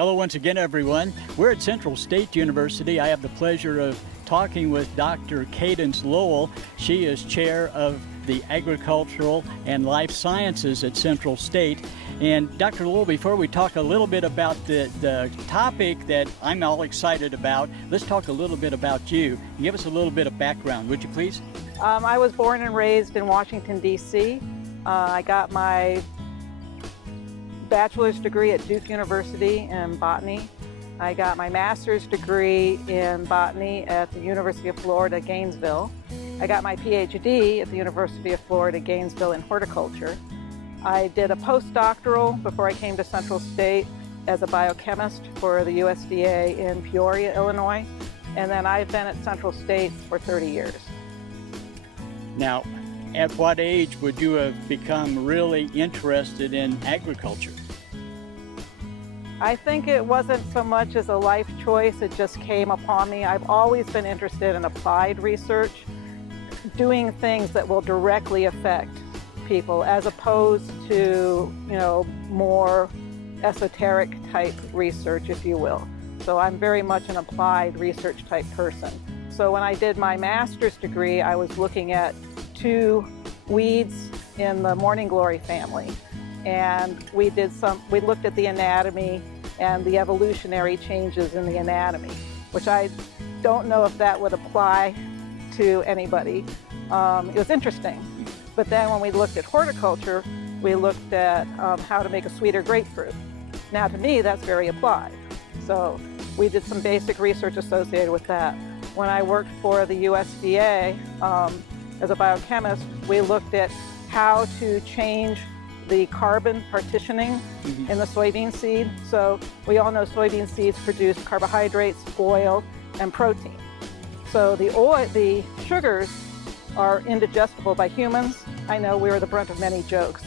Hello once again, everyone. We're at Central State University. I have the pleasure of talking with Dr. Cadance Lowell. She is chair of the Agricultural and Life Sciences at Central State. And Dr. Lowell, before we talk a little bit about the topic that I'm all excited about, let's talk a little bit about you. Give us a little bit of background, would you please? I was born and raised in Washington, D.C. I got my bachelor's degree at Duke University in botany. I got my master's degree in botany at the University of Florida, Gainesville. I got my PhD at the University of Florida, Gainesville in horticulture. I did a postdoctoral before I came to Central State as a biochemist for the USDA in Peoria, Illinois. And then I've been at Central State for 30 years. Now, at what age would you have become really interested in agriculture? I think it wasn't so much as a life choice, it just came upon me. I've always been interested in applied research, doing things that will directly affect people as opposed to, more esoteric type research, if you will. So I'm very much an applied research type person. So when I did my master's degree, I was looking at 2 weeds in the morning glory family. And we looked at the anatomy and the evolutionary changes in the anatomy, which I don't know if that would apply to anybody. It was interesting. But then when we looked at horticulture, we looked at how to make a sweeter grapefruit. Now to me, that's very applied. So we did some basic research associated with that. When I worked for the USDA as a biochemist, we looked at how to change the carbon partitioning in the soybean seed. So we all know soybean seeds produce carbohydrates, oil, and protein. So the sugars are indigestible by humans. I know we were the brunt of many jokes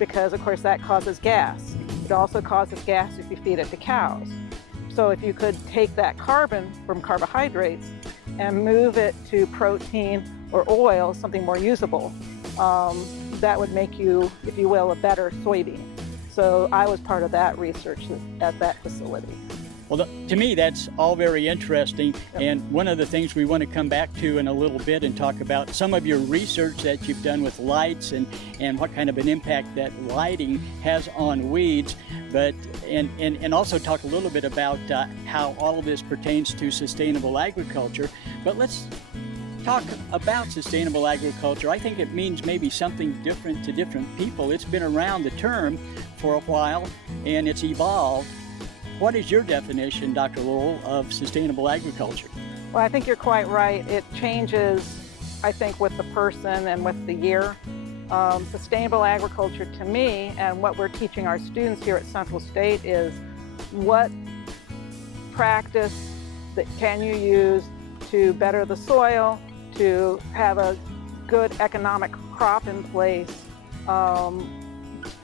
because, of course, that causes gas. It also causes gas if you feed it to cows. So if you could take that carbon from carbohydrates and move it to protein or oil, something more usable, that would make you, if you will, a better soybean. So I was part of that research at that facility. Well, to me, that's all very interesting. Yep. And one of the things we want to come back to in a little bit and talk about some of your research that you've done with lights and what kind of an impact that lighting has on weeds, but and also talk a little bit about how all of this pertains to sustainable agriculture. But let's talk about sustainable agriculture. I think it means maybe something different to different people. It's been around the term for a while and it's evolved. What is your definition, Dr. Lowell, of sustainable agriculture? Well, I think you're quite right. It changes, I think, with the person and with the year. Sustainable agriculture to me, and what we're teaching our students here at Central State, is what practice that can you use to better the soil, to have a good economic crop in place.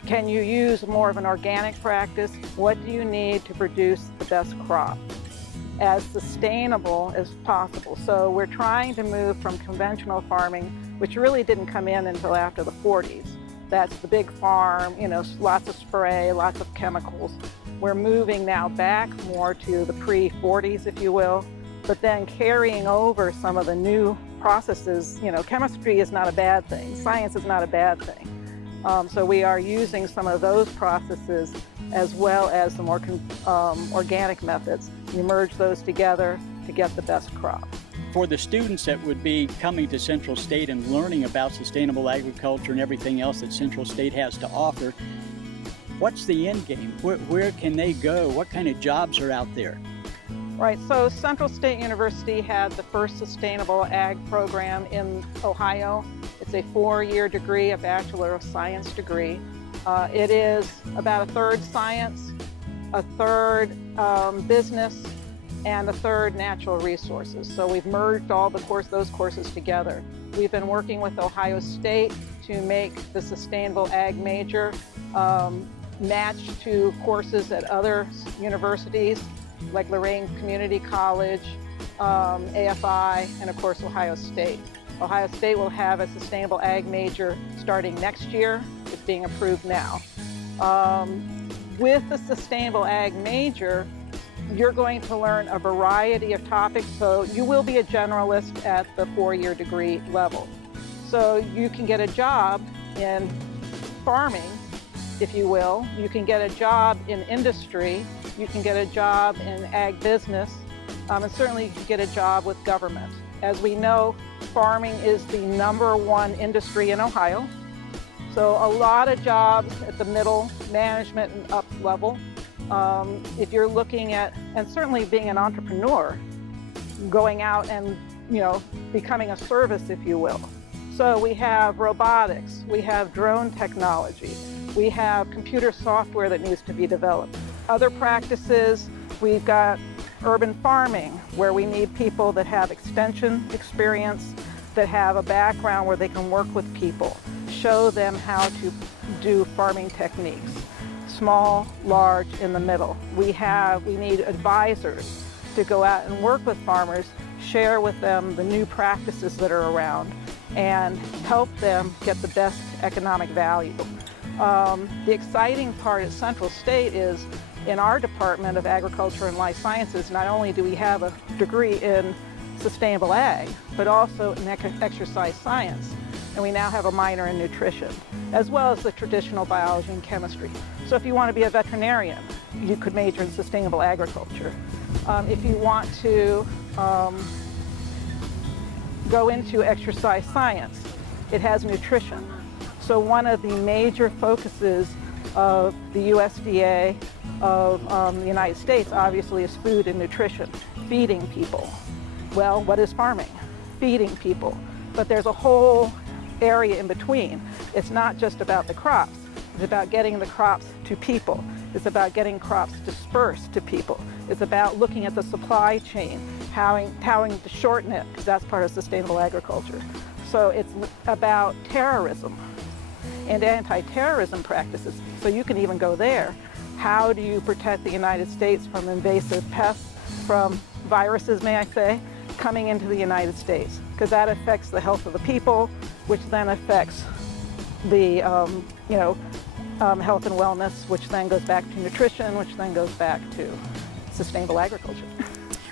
Can you use more of an organic practice? What do you need to produce the best crop as sustainable as possible? So we're trying to move from conventional farming, which really didn't come in until after the 40s. That's the big farm, lots of spray, lots of chemicals. We're moving now back more to the pre-40s, if you will, but then carrying over some of the new processes. Chemistry is not a bad thing. Science is not a bad thing. So we are using some of those processes as well as the more organic methods. You merge those together to get the best crop. For the students that would be coming to Central State and learning about sustainable agriculture and everything else that Central State has to offer, what's the end game? Where can they go? What kind of jobs are out there? Right, so Central State University had the first sustainable ag program in Ohio. It's a 4-year degree, a Bachelor of Science degree. It is about a third science, a third business, and a third natural resources. So we've merged all those courses together. We've been working with Ohio State to make the sustainable ag major match to courses at other universities like Lorraine Community College, AFI, and of course Ohio State. Ohio State will have a sustainable ag major starting next year. It's being approved now. with the sustainable ag major, you're going to learn a variety of topics, so you will be a generalist at the 4-year degree level. So you can get a job in farming, if you will. You can get a job in industry. You can get a job in ag business. And certainly you can get a job with government. As we know, farming is the #1 industry in Ohio. So a lot of jobs at the middle management and up level. If you're looking at, and certainly being an entrepreneur, going out and, becoming a service, if you will. So we have robotics, we have drone technology, we have computer software that needs to be developed. Other practices, we've got urban farming, where we need people that have extension experience, that have a background where they can work with people, show them how to do farming techniques, small, large, in the middle. We need advisors to go out and work with farmers, share with them the new practices that are around, and help them get the best economic value. The exciting part at Central State is, in our Department of Agriculture and Life Sciences, not only do we have a degree in sustainable ag, but also in exercise science. And we now have a minor in nutrition, as well as the traditional biology and chemistry. So if you want to be a veterinarian, you could major in sustainable agriculture. If you want to go into exercise science, it has nutrition. So one of the major focuses of the USDA of the United States, obviously, is food and nutrition, feeding people. Well, what is farming? Feeding people. But there's a whole area in between. It's not just about the crops. It's about getting the crops to people. It's about getting crops dispersed to people. It's about looking at the supply chain, how to shorten it, because that's part of sustainable agriculture. So it's about terrorism and anti-terrorism practices. So you can even go there. How do you protect the United States from invasive pests, from viruses, may I say, coming into the United States? Because that affects the health of the people, which then affects the health and wellness, which then goes back to nutrition, which then goes back to sustainable agriculture.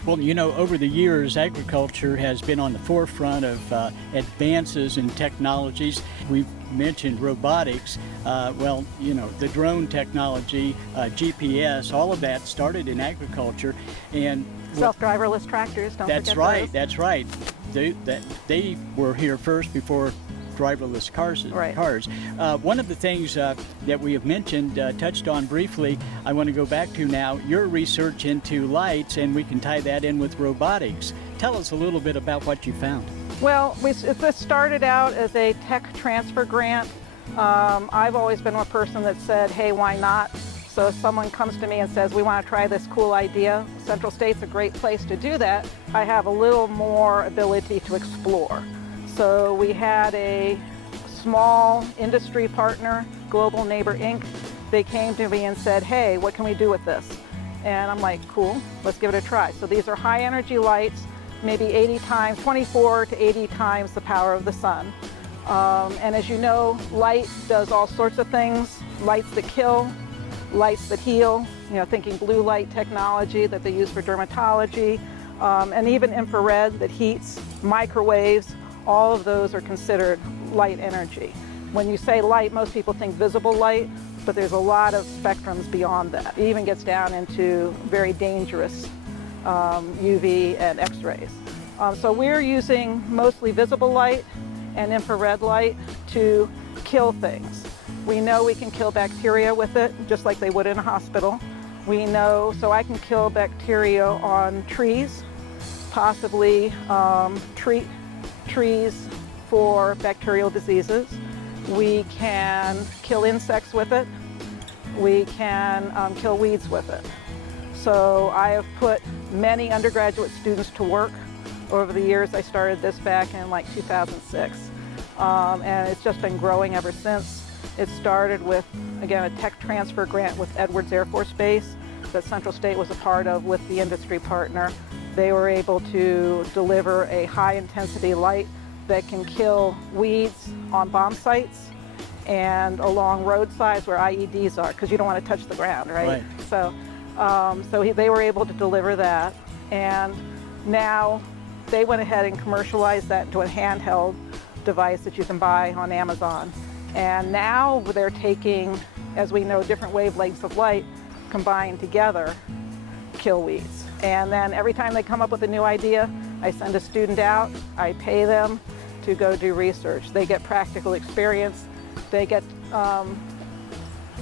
Well, over the years, agriculture has been on the forefront of advances in technologies. We've mentioned robotics. The drone technology, GPS, all of that started in agriculture. And self-driverless tractors, don't forget those. That's right. They were here first before driverless cars. Right. One of the things that we have mentioned, touched on briefly, I want to go back to now, your research into lights, and we can tie that in with robotics. Tell us a little bit about what you found. Well, this started out as a tech transfer grant. I've always been one person that said, hey, why not? So if someone comes to me and says, we want to try this cool idea, Central State's a great place to do that, I have a little more ability to explore. So we had a small industry partner, Global Neighbor Inc. They came to me and said, hey, what can we do with this? And I'm like, cool, let's give it a try. So these are high energy lights, maybe 24 to 80 times the power of the sun. And as you know, light does all sorts of things, lights that kill, lights that heal, thinking blue light technology that they use for dermatology, and even infrared that heats, microwaves. All of those are considered light energy. When you say light, most people think visible light, but there's a lot of spectrums beyond that. It even gets down into very dangerous UV and X-rays. So we're using mostly visible light and infrared light to kill things. We know we can kill bacteria with it, just like they would in a hospital. We know, so I can kill bacteria on trees, possibly treat trees for bacterial diseases. We can kill insects with it. We can kill weeds with it. So I have put many undergraduate students to work over the years. I started this back in 2006, and it's just been growing ever since. It started with, again, a tech transfer grant with Edwards Air Force Base that Central State was a part of with the industry partner. They were able to deliver a high intensity light that can kill weeds on bomb sites and along roadsides where IEDs are, because you don't want to touch the ground, right? So, they were able to deliver that, and now they went ahead and commercialized that into a handheld device that you can buy on Amazon. And now they're taking, as we know, different wavelengths of light combined together, kill weeds. And then every time they come up with a new idea, I send a student out, I pay them to go do research. They get practical experience, they get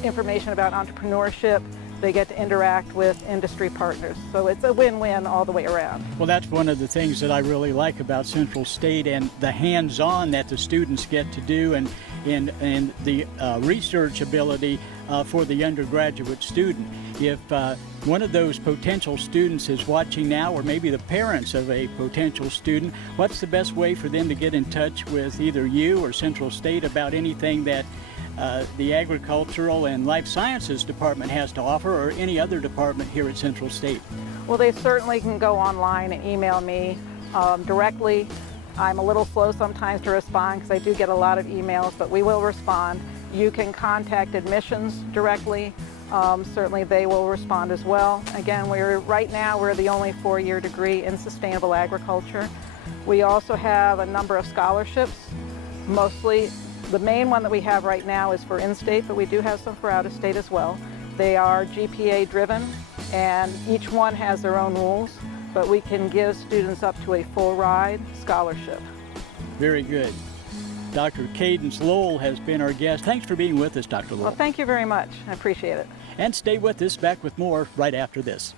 information about entrepreneurship, they get to interact with industry partners. So it's a win-win all the way around. Well, that's one of the things that I really like about Central State, and the hands-on that the students get to do, and the research ability for the undergraduate student. If one of those potential students is watching now, or maybe the parents of a potential student, what's the best way for them to get in touch with either you or Central State about anything that the Agricultural and Life Sciences Department has to offer, or any other department here at Central State? Well, they certainly can go online and email me directly. I'm a little slow sometimes to respond because I do get a lot of emails, but we will respond. You can contact admissions directly. Certainly they will respond as well. Again, right now we're the only four-year degree in sustainable agriculture. We also have a number of scholarships. Mostly, the main one that we have right now is for in-state, but we do have some for out-of-state as well. They are GPA driven, and each one has their own rules, but we can give students up to a full ride scholarship. Very good. Dr. Cadance Lowell has been our guest. Thanks for being with us, Dr. Lowell. Well, thank you very much. I appreciate it. And stay with us, back with more right after this.